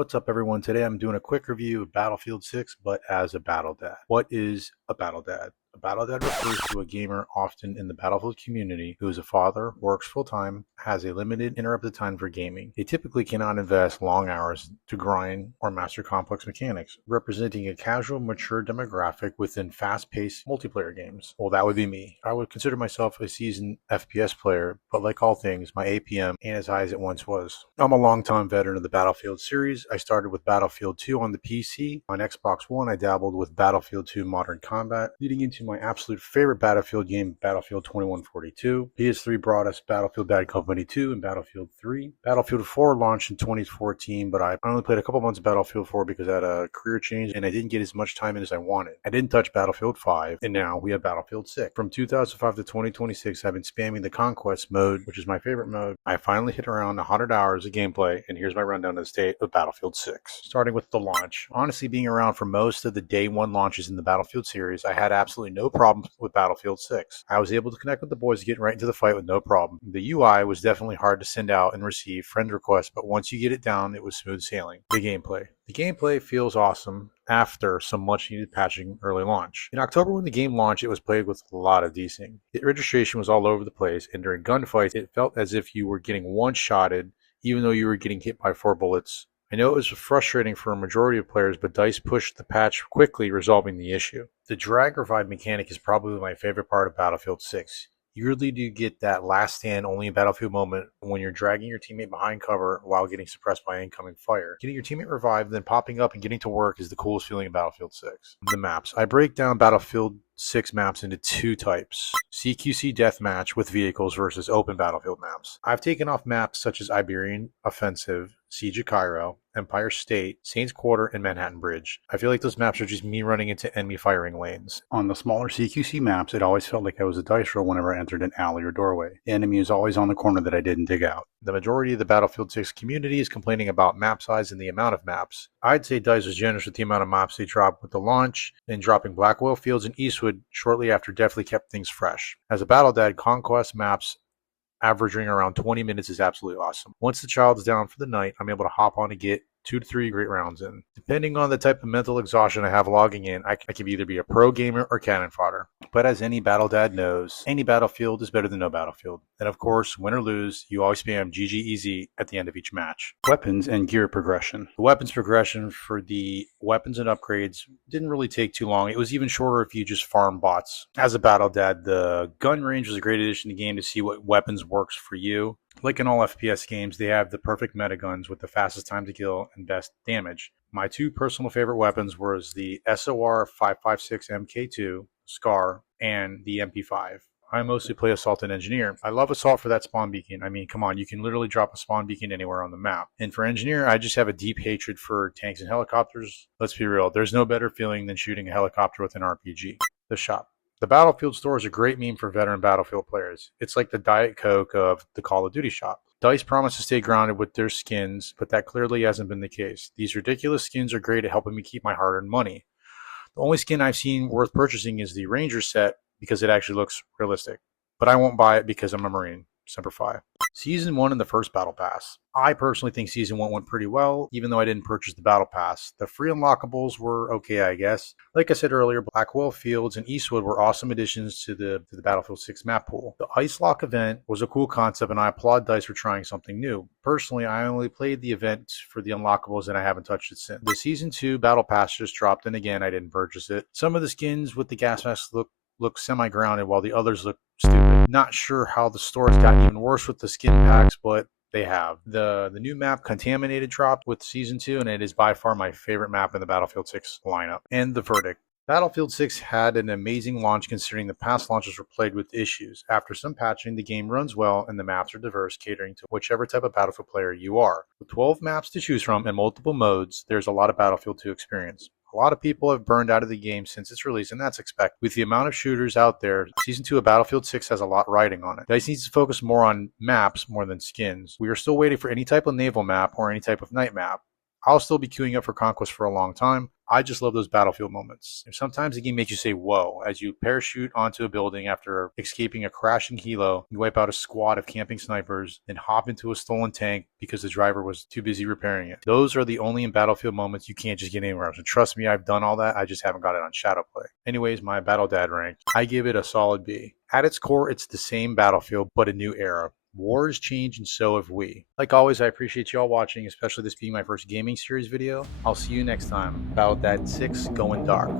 What's up, everyone? Today I'm doing a quick review of Battlefield 6, but as a battle dad. What is a battle dad? A battle dad refers to a gamer often in the Battlefield community who is a father, works full-time, has a limited interrupted time for gaming. They typically cannot invest long hours to grind or master complex mechanics, representing a casual, mature demographic within fast-paced multiplayer games. Well, that would be me. I would consider myself a seasoned FPS player, but like all things, my APM ain't as high as it once was. I'm a longtime veteran of the Battlefield series. I started with Battlefield 2 on the PC. On Xbox One, I dabbled with Battlefield 2 Modern Combat, leading into my absolute favorite Battlefield game, Battlefield 2142. PS3 brought us Battlefield Bad Company 2 and Battlefield 3. Battlefield 4 launched in 2014, but I only played a couple months of Battlefield 4 because I had a career change and I didn't get as much time in as I wanted. I didn't touch Battlefield 5, and now we have Battlefield 6. From 2005 to 2026, I've been spamming the Conquest mode, which is my favorite mode. I finally hit around 100 hours of gameplay, and here's my rundown of the state of Battlefield 6. Starting with the launch. Honestly, being around for most of the day one launches in the Battlefield series, I had absolutely no problems with Battlefield 6. I was able to connect with the boys getting right into the fight with no problem. The UI was definitely hard to send out and receive friend requests, but once you get it down, it was smooth sailing. The gameplay. The gameplay feels awesome after some much needed patching early launch. In October when the game launched, it was played with a lot of desync. Hit registration was all over the place, and during gunfights, it felt as if you were getting one-shotted even though you were getting hit by 4 bullets. I know it was frustrating for a majority of players, but DICE pushed the patch quickly, resolving the issue. The drag revive mechanic is probably my favorite part of Battlefield 6. You really do get that last stand only in Battlefield moment when you're dragging your teammate behind cover while getting suppressed by incoming fire. Getting your teammate revived, then popping up and getting to work is the coolest feeling in Battlefield 6. The maps. I break down Battlefield 6 maps into two types. CQC deathmatch with vehicles versus open battlefield maps. I've taken off maps such as Iberian Offensive, Siege of Cairo, Empire State, Saints Quarter, and Manhattan Bridge. I feel like those maps are just me running into enemy firing lanes. On the smaller CQC maps, it always felt like I was a dice roll whenever I entered an alley or doorway. The enemy is always on the corner that I didn't dig out. The majority of the Battlefield 6 community is complaining about map size and the amount of maps. I'd say DICE was generous with the amount of maps they dropped with the launch, and dropping Black Oil Fields and Eastwood shortly after definitely kept things fresh. As a battle dad, Conquest maps averaging around 20 minutes is absolutely awesome. Once the child is down for the night, I'm able to hop on and get 2 to 3 great rounds in. Depending on the type of mental exhaustion I have logging in, I can either be a pro gamer or cannon fodder. But as any battle dad knows, any battlefield is better than no battlefield. And of course, win or lose, you always spam GGEZ at the end of each match. Weapons and gear progression. The weapons progression for the weapons and upgrades didn't really take too long. It was even shorter if you just farm bots. As a battle dad, the gun range was a great addition to the game to see what weapons works for you. Like in all FPS games, they have the perfect meta guns with the fastest time to kill and best damage. My two personal favorite weapons was the SOR 556 MK2, SCAR, and the MP5. I mostly play Assault and Engineer. I love Assault for that spawn beacon. I mean, come on, you can literally drop a spawn beacon anywhere on the map. And for Engineer, I just have a deep hatred for tanks and helicopters. Let's be real, there's no better feeling than shooting a helicopter with an RPG. The shop. The Battlefield store is a great meme for veteran Battlefield players. It's like the Diet Coke of the Call of Duty shop. DICE promised to stay grounded with their skins, but that clearly hasn't been the case. These ridiculous skins are great at helping me keep my hard-earned money. The only skin I've seen worth purchasing is the Ranger set because it actually looks realistic. But I won't buy it because I'm a Marine. Semper Fi. Season 1 and the first Battle Pass. I personally think Season 1 went pretty well, even though I didn't purchase the Battle Pass. The free unlockables were okay, I guess. Like I said earlier, Black Oil Fields and Eastwood were awesome additions to the Battlefield 6 map pool. The Ice Lock event was a cool concept, and I applaud DICE for trying something new. Personally, I only played the event for the unlockables, and I haven't touched it since. The Season 2 Battle Pass just dropped, and again, I didn't purchase it. Some of the skins with the gas masks look semi-grounded, while the others look stupid. Not sure how the store has gotten even worse with the skin packs, but they have. The new map Contaminated dropped with Season 2, and it is by far my favorite map in the Battlefield 6 lineup. And the verdict. Battlefield 6 had an amazing launch considering the past launches were plagued with issues. After some patching, the game runs well and the maps are diverse, catering to whichever type of Battlefield player you are. With 12 maps to choose from and multiple modes, there's a lot of Battlefield to experience. A lot of people have burned out of the game since its release, and that's expected. With the amount of shooters out there, Season 2 of Battlefield 6 has a lot riding on it. DICE needs to focus more on maps more than skins. We are still waiting for any type of naval map or any type of night map. I'll still be queuing up for Conquest for a long time. I just love those battlefield moments. And sometimes the game makes you say, whoa, as you parachute onto a building after escaping a crashing helo, you wipe out a squad of camping snipers, and hop into a stolen tank because the driver was too busy repairing it. Those are the only in Battlefield moments you can't just get anywhere else. And trust me, I've done all that. I just haven't got it on Shadowplay. Anyways, my Battledad rank, I give it a solid B. At its core, it's the same Battlefield, but a new era. Wars change and so have we. Like always, I appreciate you all watching, especially this being my first gaming series video. I'll see you next time. Battledad 6 going dark.